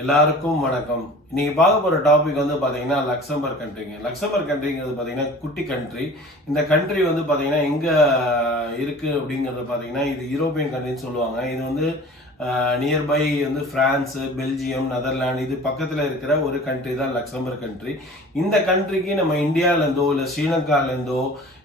எல்லாருக்கும் வணக்கம். இன்னைக்கு பார்க்க போற டாபிக் வந்து பாத்தீங்கன்னா லக்சம்பர்க் கண்ட்ரிங்க. லக்சம்பர்க் கண்ட்ரிங்கிறது பாத்தீங்கன்னா குட்டி கண்ட்ரி. இந்த கண்ட்ரி வந்து பாத்தீங்கன்னா எங்க இருக்கு அப்படிங்கறது பாத்தீங்கன்னா இது யூரோப்பியன் கண்ட்ரின்னு சொல்லுவாங்க. இது வந்து நியர்பை வந்து பிரான்ஸ், பெல்ஜியம், நெதர்லாந்து இது பக்கத்தில் இருக்கிற ஒரு கண்ட்ரி தான் லக்சம்பர்க் கண்ட்ரி. இந்த கண்ட்ரிக்கு நம்ம இந்தியாவிலேருந்தோ இல்லை ஸ்ரீலங்காலேருந்தோ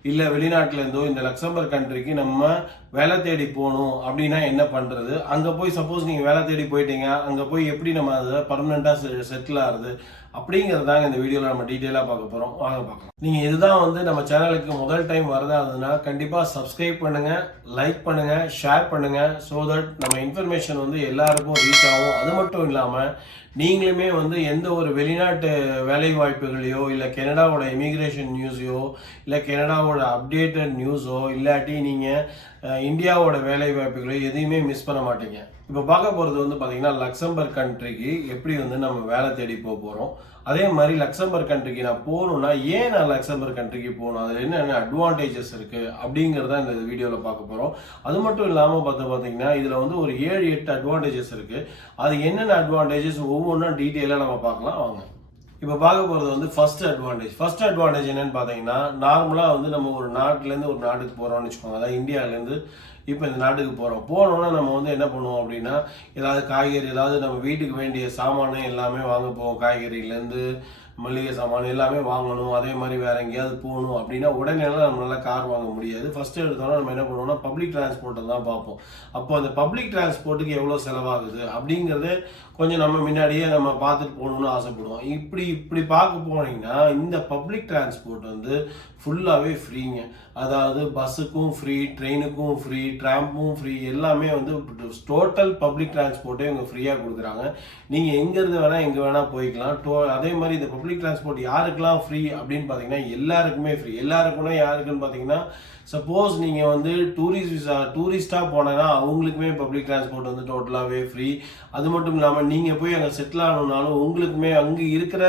இல்லை வெளிநாட்டிலேருந்தோ இந்த லக்சம்பர்க் கண்ட்ரிக்கு நம்ம வேலை தேடி போகணும் அப்படின்னா என்ன பண்ணுறது? அங்கே போய் சப்போஸ் நீங்கள் வேலை தேடி போயிட்டீங்க, அங்கே போய் எப்படி நம்ம அதை பர்மனெண்ட்டாக செட்டில் ஆகுது அப்படிங்கிறதாங்க இந்த வீடியோவில் நம்ம டீட்டெயிலாக பார்க்க போகிறோம். வாங்க பார்க்கலாம். நீங்கள் இதுதான் வந்து நம்ம சேனலுக்கு முதல் டைம் வரதா இருந்ததுன்னா கண்டிப்பாக சப்ஸ்கிரைப் பண்ணுங்கள், லைக் பண்ணுங்கள், ஷேர் பண்ணுங்கள். ஸோ தட் நம்ம இன்ஃபர்மேஷன் வந்து எல்லாருக்கும் ரீச் ஆகும். அது மட்டும் இல்லாமல் நீங்களுமே வந்து எந்த ஒரு வெளிநாட்டு வேலை வாய்ப்புகளையோ இல்லை கனடாவோட இமிகிரேஷன் நியூஸையோ இல்லை கனடாவோட அப்டேட்டட் நியூஸோ இல்லாட்டி நீங்கள் இந்தியாவோட வேலை வாய்ப்புகளையோ எதையுமே மிஸ் பண்ண மாட்டீங்க. இப்போ பார்க்க போகிறது வந்து பார்த்தீங்கன்னா லக்சம்பர்க் கண்ட்ரிக்கு எப்படி வந்து நம்ம வேலை தேடி போகிறோம். அதே மாதிரி லக்சம்பர்க் கண்ட்ரிக்கு நான் போகணுன்னா ஏன் நான் லக்சம்பர்க் கண்ட்ரிக்கு போகணும், அதில் என்னென்ன அட்வான்டேஜஸ் இருக்குது அப்படிங்கிறத இந்த வீடியோவில் பார்க்க போகிறோம். அது மட்டும் இல்லாமல் பார்த்தீங்கன்னா இதில் வந்து ஒரு 7-8 அட்வான்டேஜஸ் இருக்குது. அது என்னென்ன அட்வான்டேஜஸ் ஒவ்வொன்றும் டீட்டெயிலாக நம்ம பார்க்கலாம் வாங்க. இப்போ பார்க்க போகிறது வந்து ஃபர்ஸ்ட் அட்வான்டேஜ் என்னன்னு பார்த்தீங்கன்னா நார்மலாக வந்து நம்ம ஒரு நாட்டிலேருந்து ஒரு நாட்டுக்கு போகிறோம்னு வச்சுக்கோங்க. அதாவது இந்தியாவிலேருந்து இப்போ இந்த நாட்டுக்கு போனோன்னா நம்ம வந்து என்ன பண்ணுவோம் அப்படின்னா ஏதாவது காய்கறி ஏதாவது நம்ம வீட்டுக்கு வேண்டிய சாமானு எல்லாமே வாங்க போவோம். காய்கறிலேருந்து மளிகை சாமான் எல்லாமே வாங்கணும். அதே மாதிரி வேற எங்கேயாவது போகணும் அப்படின்னா உடனேலாம் நம்மளால கார் வாங்க முடியாது. ஃபர்ஸ்ட் எடுத்தோன்னா நம்ம என்ன பண்ணுவோம்னா பப்ளிக் டிரான்ஸ்போர்ட்டை தான் பார்ப்போம். அப்போ அந்த பப்ளிக் டிரான்ஸ்போர்ட்டுக்கு எவ்வளோ செலவாகுது அப்படிங்கிறது கொஞ்சம் நம்ம முன்னாடியே நம்ம பார்த்துட்டு போகணும்னு ஆசைப்படுவோம். இப்படி பார்க்க போனீங்கன்னா இந்த பப்ளிக் டிரான்ஸ்போர்ட் வந்து ஃபுல்லாகவே ஃப்ரீங்க. அதாவது பஸ்ஸுக்கும் ஃப்ரீ, ட்ரெயினுக்கும் ஃப்ரீ, ட்ராம்பும் ஃப்ரீ, எல்லாமே வந்து டோட்டல் பப்ளிக் டிரான்ஸ்போர்ட்டே இவங்க ஃப்ரீயாக கொடுக்குறாங்க. நீங்கள் எங்கேருந்து வேணால் எங்கே வேணால் போய்க்கலாம். அதே மாதிரி இந்த பப்ளிக் டிரான்ஸ்போர்ட் யாருக்கெல்லாம் ஃப்ரீ அப்படின்னு பார்த்தீங்கன்னா எல்லாருக்குமே ஃப்ரீ. எல்லாருக்குன்னா யாருக்குன்னு பார்த்தீங்கன்னா சப்போஸ் நீங்கள் வந்து டூரிஸ்டாக போனீங்கன்னா அவங்களுக்குமே பப்ளிக் டிரான்ஸ்போர்ட் வந்து டோட்டலாகவே ஃப்ரீ. அது மட்டும் இல்லாமல் நீங்கள் போய் அங்கே செட்டில் ஆகணுன்னாலும் உங்களுக்குமே அங்கே இருக்கிற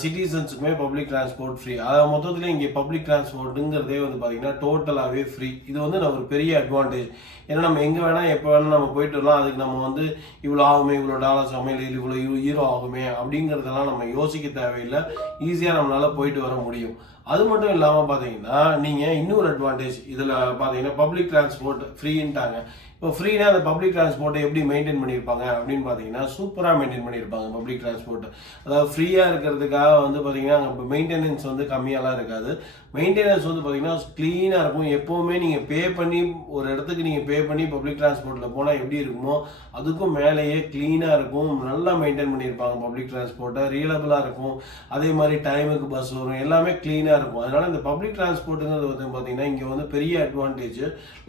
சிட்டிசன்ஸுக்குமே பப்ளிக் டிரான்ஸ்போர்ட் ஃப்ரீ. அதாவது மொத்தத்தில் இங்கே பப்ளிக் டிரான்ஸ்போர்ட்டுங்கிறதே வந்து பார்த்தீங்கன்னா டோட்டலாகவே ஃப்ரீ. இது வந்து ஒரு பெரிய அட்வான்டேஜ். ஏன்னா நம்ம எங்கே வேணால் எப்போ வேணால் நம்ம போயிட்டு வரலாம். அதுக்கு நம்ம வந்து இவ்வளோ ஆகுமே, இவ்வளோ டாலர்ஸ் ஆகுமே, இல்லை இவ்வளோ யூரோ ஆகுமே அப்படிங்கிறதெல்லாம் நம்ம யோசிக்க தேவையில்லை. ஈஸியாக நம்மளால் போயிட்டு வர முடியும். அது மட்டும் இல்லாமல் பார்த்தீங்கன்னா நீங்கள் இன்னொரு அட்வான்டேஜ் இதில் பார்த்தீங்கன்னா பப்ளிக் டிரான்ஸ்போர்ட் ஃப்ரீன்ட்டாங்க. இப்போ ஃப்ரீனா அந்த பப்ளிக் டிரான்ஸ்போர்ட்டை எப்படி மெயின்டைன் பண்ணியிருப்பாங்க அப்படின்னு பார்த்தீங்கன்னா சூப்பராக மெயின்டைன் பண்ணியிருப்பாங்க பப்ளிக் டிரான்ஸ்போர்ட். அதாவது ஃப்ரீயாக இருக்கிறதுக்காக வந்து பார்த்தீங்கன்னா அங்கே மெயின்டெனன்ஸ் வந்து கம்மியாலாம் இருக்காது. மெயின்டெனன்ஸ் வந்து பார்த்தீங்கன்னா க்ளீனாக இருக்கும். எப்போவுமே நீங்கள் பே பண்ணி ஒரு இடத்துக்கு நீங்கள் பே பண்ணி பப்ளிக் டிரான்ஸ்போர்ட்டில் போனால் எப்படி இருக்குமோ அதுக்கும் மேலேயே க்ளீனாக இருக்கும். நல்லா மெயின்டைன் பண்ணியிருப்பாங்க பப்ளிக் டிரான்ஸ்போர்ட்டை. ரியலபிளாக இருக்கும். அதே மாதிரி டைமுக்கு பஸ் வரும். எல்லாமே க்ளீனாக இருக்கும். அதனால் இந்த பப்ளிக் டிரான்ஸ்போர்ட்டுங்கிறது வந்து பார்த்தீங்கன்னா இங்கே வந்து பெரிய அட்வான்டேஜ்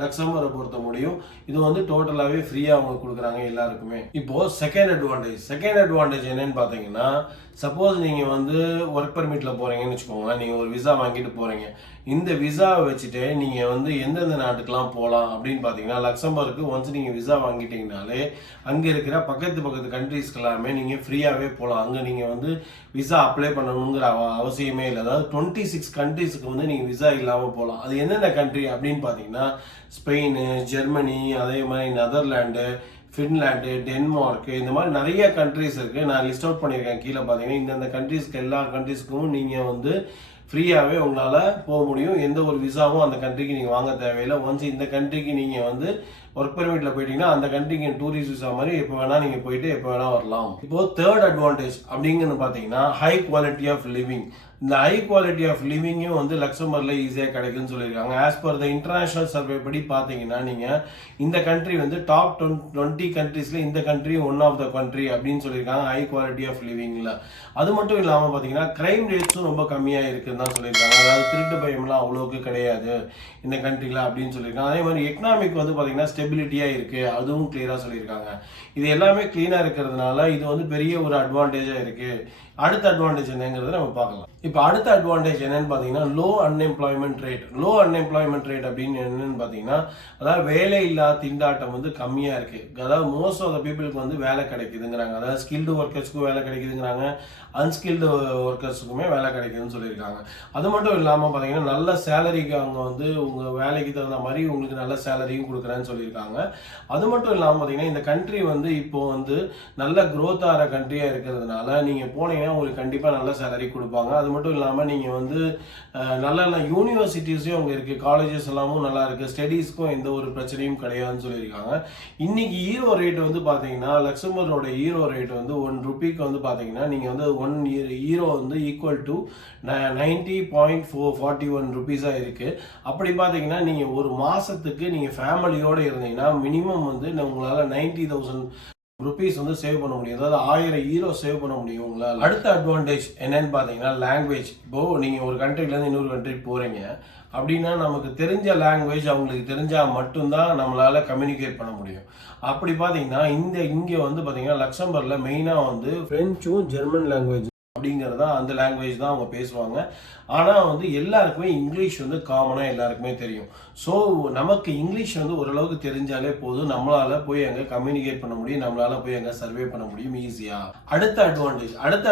லக்சம்பர்கை பொறுத்த முடியும். இது வந்து டோட்டலாகவே ஃப்ரீயாக அவங்க கொடுக்குறாங்க எல்லாருக்குமே. இப்போது செகண்ட் அட்வான்டேஜ் என்னன்னு பார்த்தீங்கன்னா சப்போஸ் நீங்கள் வந்து ஒர்க் பர்மிட்டில் போகிறீங்கன்னு வச்சுக்கோங்களேன். நீங்கள் ஒரு விசா வாங்கிட்டு போகிறீங்க. இந்த விசாவை வச்சுட்டு நீங்கள் வந்து எந்தெந்த நாட்டுக்கெலாம் போகலாம் அப்படின்னு பார்த்தீங்கன்னா லக்சம்பர்க்கு ஒன்ஸ் நீங்கள் விசா வாங்கிட்டீங்கனாலே அங்கே இருக்கிற பக்கத்து கண்ட்ரீஸ்க்கு எல்லாமே நீங்கள் ஃப்ரீயாகவே போகலாம். அங்கே நீங்கள் வந்து விசா அப்ளை பண்ணணுங்கிற அவசியமே இல்லை. அதாவது 26 கண்ட்ரீஸுக்கு வந்து நீங்கள் விசா இல்லாமல் போகலாம். அது என்னென்ன கண்ட்ரி அப்படின்னு பார்த்தீங்கன்னா ஸ்பெயின், ஜெர்மனி, அதே மாதிரி நெதர்லாண்டு, ஃபின்லாண்டு, டென்மார்க்கு, இந்த மாதிரி நிறைய கண்ட்ரிஸ் இருக்குது. நான் லிஸ்ட் அவுட் பண்ணியிருக்கேன் கீழே பார்த்தீங்கன்னா இந்தந்த கண்ட்ரிஸ்க்கு எல்லா கண்ட்ரிஸ்க்கும் நீங்கள் வந்து ஃப்ரீயாகவே உங்களால் போக முடியும். எந்த ஒரு விசாவும் அந்த கண்ட்ரிக்கு நீங்கள் வாங்க தேவையில்லை. ஒன்ஸ் இந்த கண்ட்ரிக்கு நீங்கள் வந்து ஒர்க் பெர்மிட்டில் போயிட்டீங்கன்னா அந்த கண்ட்ரிக்கு டூரிஸ்ட் விசா மாதிரி எப்போ வேணால் நீங்கள் போயிட்டு எப்போ வேணால் வரலாம். இப்போது தேர்ட் அட்வான்டேஜ் அப்படிங்கிறது பார்த்தீங்கன்னா ஹை குவாலிட்டி ஆஃப் லிவிங். இந்த ஹை குவாலிட்டி ஆஃப் லிவிங்கும் வந்து லக்சம்பர்க்ல ஈஸியாக கிடைக்குன்னு சொல்லியிருக்காங்க. As per the international survey படி பார்த்தீங்கன்னா நீங்கள் இந்த கண்ட்ரி வந்து டாப் 20 கண்ட்ரீஸில் இந்த country one of the country அப்படின்னு சொல்லியிருக்காங்க ஹை குவாலிட்டி ஆஃப் லிவிங்கில். அது மட்டும் இல்லாமல் பார்த்தீங்கன்னா கிரைம் ரேட்ஸும் ரொம்ப கம்மியாக இருக்குன்னு தான் சொல்லியிருக்காங்க. அதாவது திருட்டு பயம்லாம் அவ்வளோக்கு கிடையாது இந்த கண்ட்ரியில் அப்படின்னு சொல்லியிருக்காங்க. அதே மாதிரி எக்கனாமிக் வந்து பார்த்தீங்கன்னா ஸ்டெபிலிட்டியாக இருக்குது, அதுவும் கிளியராக சொல்லியிருக்காங்க. இது எல்லாமே க்ளீனாக இருக்கிறதுனால இது வந்து பெரிய ஒரு அட்வான்டேஜாக இருக்குது. அடுத்த அட்வான்டேஜ் என்னங்கிறத நம்ம பார்க்கலாம். இப்போ அடுத்த அட்வான்டேஜ் என்னன்னு பார்த்தீங்கன்னா low unemployment rate. Low unemployment rate அப்படின்னு என்னன்னு பார்த்தீங்கன்னா, அதாவது வேலை இல்லா திண்டாட்டம் வந்து கம்மியாக இருக்கு. அதாவது மோஸ்ட் ஆஃப் த பீப்புளுக்கு வந்து வேலை கிடைக்குதுங்கிறாங்க. அதாவது ஸ்கில்டு ஒர்க்கர்ஸ்க்கும் வேலை கிடைக்குதுங்கிறாங்க, அன்ஸ்கில்டு ஒர்க்கர்ஸுக்குமே வேலை கிடைக்குதுன்னு சொல்லியிருக்காங்க. அது மட்டும் இல்லாமல் பார்த்தீங்கன்னா நல்ல சேலரிக்கு அவங்க வந்து உங்கள் வேலைக்கு தகுந்த மாதிரி உங்களுக்கு நல்ல சேலரியும் கொடுக்குறேன்னு சொல்லியிருக்காங்க. அது மட்டும் இல்லாமல் பார்த்தீங்கன்னா இந்த கண்ட்ரி வந்து இப்போ வந்து நல்ல க்ரோத் ஆகிற கண்ட்ரியாக இருக்கிறதுனால நீங்கள் போனீங்கன்னா உங்களுக்கு கண்டிப்பாக நல்ல சேலரி கொடுப்பாங்க. அது மட்டும் இல்லாமல் நீங்கள் வந்து நல்ல நல்ல யூனிவர்சிட்டிஸும் அங்கே இருக்குது, காலேஜஸ் எல்லாமும் நல்லா இருக்குது, ஸ்டடீஸ்க்கும் எந்த ஒரு பிரச்சனையும் கிடையாதுன்னு சொல்லியிருக்காங்க. இன்னைக்கு ஹீரோ ரேட் வந்து பார்த்தீங்கன்னா லக்சம்பர்கோட ஹீரோ ரேட் வந்து ₹1 வந்து பார்த்தீங்கன்னா நீங்கள் வந்து 1 ஹீரோ வந்து ஈக்குவல் டு 90.41 ருபீஸாக இருக்குது. அப்படி பார்த்தீங்கன்னா நீங்கள் ஒரு மாதத்துக்கு நீங்கள் ஃபேமிலியோடு இருந்தீங்கன்னா மினிமம் வந்து உங்களால் 90,000 ருபீஸ் வந்து சேவ் பண்ண முடியும். அதாவது 1000 ஹீரோ சேவ் பண்ண முடியும் உங்களால். அடுத்த அட்வான்டேஜ் என்னன்னு பார்த்தீங்கன்னா லாங்குவேஜ். இப்போது நீங்கள் ஒரு கண்ட்ரிலேருந்து இன்னொரு கண்ட்ரி போகிறீங்க அப்படின்னா நமக்கு தெரிஞ்ச லாங்குவேஜ் அவங்களுக்கு தெரிஞ்சால் மட்டும்தான் நம்மளால் கம்யூனிகேட் பண்ண முடியும். அப்படி பார்த்தீங்கன்னா இங்கே வந்து பார்த்தீங்கன்னா லக்சம்பர்கில் மெயினாக வந்து ஃப்ரெஞ்சும் ஜெர்மன் லாங்குவேஜ் அப்படிங்கிறது தான், அந்த லாங்குவேஜ் தான் அவங்க பேசுவாங்க. ஆனால் வந்து எல்லாருக்குமே இங்கிலீஷ் வந்து காமனாக எல்லாருக்குமே தெரியும். ஸோ நமக்கு இங்கிலீஷ் வந்து ஓரளவுக்கு தெரிஞ்சாலே போதும், நம்மளால் போய் அங்கே கம்யூனிகேட் பண்ண முடியும், நம்மளால் போய் அங்கே சர்வே பண்ண முடியும் ஈஸியாக. அடுத்த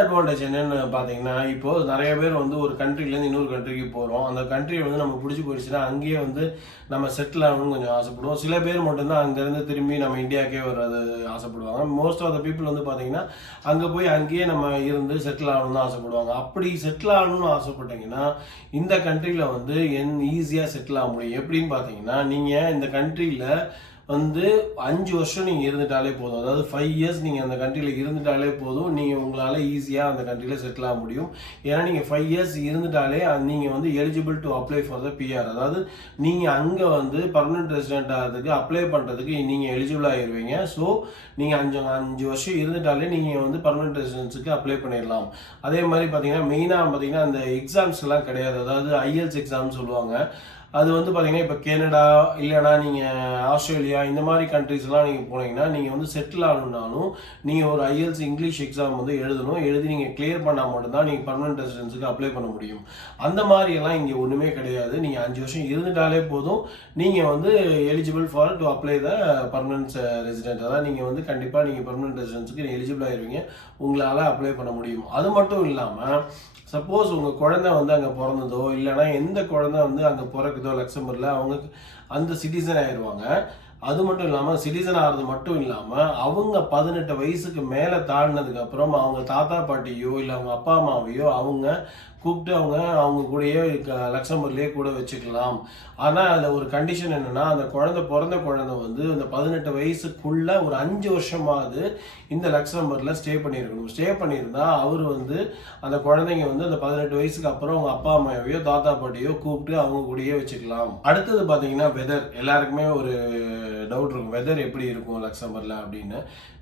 அட்வான்டேஜ் என்னென்னு பார்த்தீங்கன்னா, இப்போது நிறைய பேர் வந்து ஒரு கண்ட்ரிலேருந்து இன்னொரு கண்ட்ரிக்கு போகிறோம். அந்த கண்ட்ரியை வந்து நமக்கு பிடிச்சி போயிடுச்சுன்னா அங்கேயே வந்து நம்ம செட்டில் ஆகணும்னு கொஞ்சம் ஆசைப்படுவோம். சில பேர் மட்டும்தான் அங்கேருந்து திரும்பி நம்ம இந்தியாவுக்கே வர்றது ஆசைப்படுவாங்க. மோஸ்ட் ஆஃப் த பீப்புள் வந்து பார்த்தீங்கன்னா அங்கே போய் அங்கேயே நம்ம இருந்து செட்டில் ஆகணும்னு ஆசைப்படுவாங்க. அப்படி செட்டில் ஆகணும்னு ஆசைப்பட்டீங்கன்னா இந்த கண்ட்ரியில் வந்து ஈஸியாக செட்டில் ஆக முடியும். எப்படின்னு பார்த்தீங்கன்னா நீங்கள் இந்த கண்ட்ரியில் வந்து 5 வருஷம் நீங்கள் இருந்துட்டாலே போதும். அதாவது 5 இயர்ஸ் நீங்கள் அந்த கண்ட்ரியில் இருந்துட்டாலே போதும், நீங்கள் உங்களால் ஈஸியாக அந்த கண்ட்ரியில் செட்டில் ஆக முடியும். ஏன்னா நீங்கள் 5 இயர்ஸ் இருந்துட்டாலே நீங்கள் வந்து eligible to apply for the PR. அதாவது நீங்கள் அங்கே வந்து பர்மனெண்ட் ரெசிடென்ட் ஆகிறதுக்கு அப்ளை பண்ணுறதுக்கு நீங்கள் எலிஜிபிள் ஆகிடுவீங்க. ஸோ நீங்கள் 5 வருஷம் இருந்துட்டாலே நீங்கள் வந்து பர்மனெண்ட் ரெசிடென்ஸுக்கு அப்ளை பண்ணிடலாம். அதே மாதிரி பார்த்தீங்கன்னா மெயினாக பார்த்தீங்கன்னா அந்த எக்ஸாம்ஸ்லாம் கிடையாது. அதாவது ஐஎல்ஸ் எக்ஸாம்னு சொல்லுவாங்க. அது வந்து பார்த்தீங்கன்னா இப்போ கனடா இல்லைனா நீங்கள் ஆஸ்திரேலியா இந்த மாதிரி கண்ட்ரிஸ்லாம் நீங்கள் போனீங்கன்னா நீங்கள் வந்து செட்டில் ஆகணுன்னாலும் நீங்கள் ஒரு ஐஎல்ஸ் இங்கிலீஷ் எக்ஸாம் வந்து எழுதி நீங்கள் கிளியர் பண்ணால் மட்டும்தான் நீங்கள் பர்மனெண்ட் ரெசிடென்ஸுக்கு அப்ளை பண்ண முடியும். அந்த மாதிரியெல்லாம் இங்கே ஒன்றுமே கிடையாது. நீங்கள் 5 வருஷம் இருந்துட்டாலே போதும், நீங்கள் வந்து eligible for to apply the permanent resident. அதாவது நீங்கள் வந்து கண்டிப்பாக நீங்கள் பர்மனெண்ட் ரெசிடென்ஸுக்கு எலிஜிபிள் ஆகிடுவீங்க, உங்களால் அப்ளை பண்ண முடியும். அது மட்டும் இல்லாமல் சப்போஸ் உங்கள் குழந்தை வந்து அங்கே பிறந்ததோ இல்லைனா எந்த குழந்தை வந்து அங்கே பிறக்குதோ லக்சம்பர்கில் அவங்க அந்த சிட்டிசன் ஆயிடுவாங்க. அது மட்டும் இல்லாமல் சிட்டிசன் ஆகிறது மட்டும் இல்லாமல் அவங்க 18 வயசுக்கு மேலே தாண்டினதுக்கப்புறம் அவங்க தாத்தா பாட்டியோ இல்லை அவங்க அப்பா அம்மாவையோ அவங்க கூப்பிட்டு அவங்க கூடயே லக்சம்பர்லேயே கூட வச்சுக்கலாம். ஆனால் அதில் ஒரு கண்டிஷன் என்னென்னா அந்த பிறந்த குழந்தை வந்து அந்த 18 வயசுக்குள்ள ஒரு 5 வருஷமாவது இந்த லக்சம்பர்கில் ஸ்டே பண்ணியிருக்கணும். ஸ்டே பண்ணியிருந்தா அவர் வந்து அந்த குழந்தைங்க வந்து அந்த 18 வயசுக்கு அப்புறம் அவங்க அப்பா அம்மாவையோ தாத்தா பாட்டியோ கூப்பிட்டு அவங்க கூடயே வச்சுக்கலாம். அடுத்தது பார்த்தீங்கன்னா வெதர். எல்லாருக்குமே ஒரு டவுட் இருக்கும், வெதர் எப்படி இருக்கும் லக்சம்பர்ல அப்படின்னு.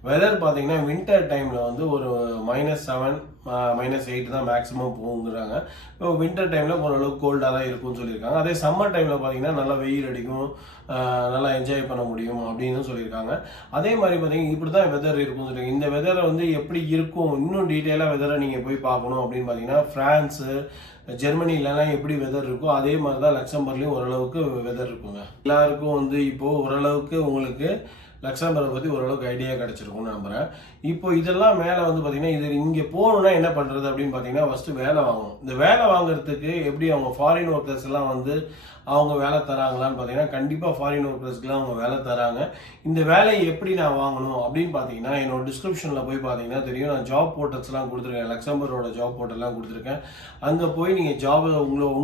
வெதர் பார்த்தீங்கன்னா வின்டர் டைமில் வந்து ஒரு -7 -8 தான் மேக்ஸிமம் போகுங்கிறாங்க. இப்போ வின்டர் டைமில் ஓரளவுக்கு கோல்டாக தான் இருக்கும்னு சொல்லியிருக்காங்க. அதே சம்மர் டைமில் பார்த்தீங்கன்னா நல்லா வெயில் அடிக்கும், நல்லா என்ஜாய் பண்ண முடியும் அப்படின்னு சொல்லியிருக்காங்க. அதே மாதிரி பார்த்தீங்கன்னா இப்படி தான் வெதர் இருக்கும்னு சொல்லியிருக்காங்க. இந்த வெதரை வந்து எப்படி இருக்கும் இன்னும் டீட்டெயிலாக வெதரை நீங்கள் போய் பார்க்கணும் அப்படின்னு பார்த்தீங்கன்னா ஃப்ரான்ஸு ஜெர்மனிலலாம் எப்படி வெதர் இருக்கோ அதே மாதிரி தான் லக்சம்பர்லேயும் ஓரளவுக்கு வெதர் இருக்குங்க. எல்லாருக்கும் வந்து இப்போது ஓரளவுக்கு உங்களுக்கு லக்சம்பர்கை பற்றி ஓரளவுக்கு ஐடியா கிடச்சிருக்கும்னு நம்புகிறேன். இப்போ இதெல்லாம் மேலே வந்து பார்த்தீங்கன்னா இது இங்கே போகணுன்னா என்ன பண்ணுறது அப்படின்னு பார்த்தீங்கன்னா ஃபஸ்ட்டு வேலை வாங்கணும். இந்த வேலை வாங்குறதுக்கு எப்படி அவங்க ஃபாரின் ஒர்க்கர்ஸ் எல்லாம் வந்து அவங்க வேலை தராங்களான்னு பார்த்தீங்கன்னா கண்டிப்பாக ஃபாரின் ஒர்க்கர்ஸ்க்குலாம் அவங்க வேலை தராங்க. இந்த வேலையை எப்படி நான் வாங்கணும் அப்படின்னு பார்த்தீங்கன்னா என்னோட டிஸ்கிரிப்ஷனில் போய் பார்த்தீங்கன்னா தெரியும். நான் ஜாப் போர்ட்டல்ஸ்லாம் கொடுத்துருக்கேன், லக்சம்பர்கோட ஜாப் போர்ட்டல்லாம் கொடுத்துருக்கேன். அங்கே போய் நீங்கள் ஜாப்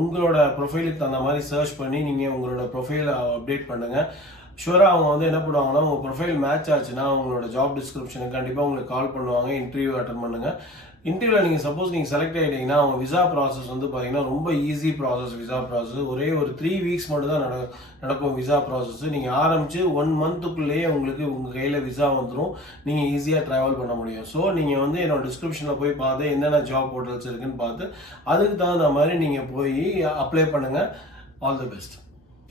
உங்களோட ப்ரொஃபைலுக்கு தகுந்த மாதிரி சர்ச் பண்ணி நீங்கள் உங்களோட ப்ரொஃபைலை அப்டேட் பண்ணுங்கள். ஷூராக அவங்க வந்து என்ன பண்ணுவாங்கன்னா உங்கள் ப்ரொஃபைல் மேட்ச் ஆச்சுன்னா அவங்களோட ஜாப் டிஸ்கிரிப்ஷனுக்கு கண்டிப்பாக உங்களுக்கு கால் பண்ணுவாங்க, இன்டர்வியூ அட்டன் பண்ணுங்கள். இன்டர்வியூவில் நீங்கள் சப்போஸ் நீங்கள் செலக்ட் ஆகிட்டீங்கன்னா அவங்க விசா ப்ராசஸ் வந்து பார்த்தீங்கன்னா ரொம்ப ஈஸி ப்ராசஸ். விசா ப்ராசஸ் ஒரே ஒரு 3 வீக்ஸ் மட்டும் தான் நடக்கும் விசா ப்ராசஸ். நீங்கள் ஆரம்பித்து 1 மந்த்துக்குள்ளேயே உங்களுக்கு உங்கள் கையில் விசா வந்துடும், நீங்கள் ஈஸியாக ட்ராவல் பண்ண முடியும். ஸோ நீங்கள் வந்து என்னோட டிஸ்கிரிப்ஷனில் போய் பார்த்து என்னென்ன ஜாப் போர்ட்டல்ஸ் இருக்குதுன்னு பார்த்து அதுக்கு தகுந்த மாதிரி நீங்கள் போய் அப்ளை பண்ணுங்கள். All the best.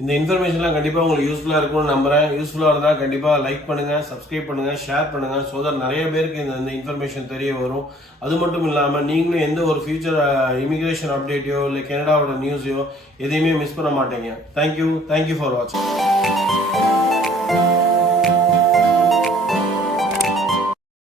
இந்த இன்ஃபர்மேஷன்லாம் கண்டிப்பாக உங்களுக்கு யூஸ்ஃபுல்லாக இருக்கும்னு நம்புறேன். யூஸ்ஃபுல்லாக இருந்தால் கண்டிப்பாக லைக் பண்ணுங்கள், சப்ஸ்கிரைப் பண்ணுங்கள், ஷேர் பண்ணுங்கள். ஸோ தட் நிறைய பேருக்கு இந்த இன்ஃபர்மேஷன் தெரிய வரும். அது மட்டும் இல்லாமல் நீங்களும் எந்த ஒரு ஃபியூச்சர் இமிகிரேஷன் அப்டேட்டையோ இல்லை கனடாவோட நியூஸையோ எதையுமே மிஸ் பண்ண மாட்டீங்க. தேங்க்யூ ஃபார் வாட்சிங்.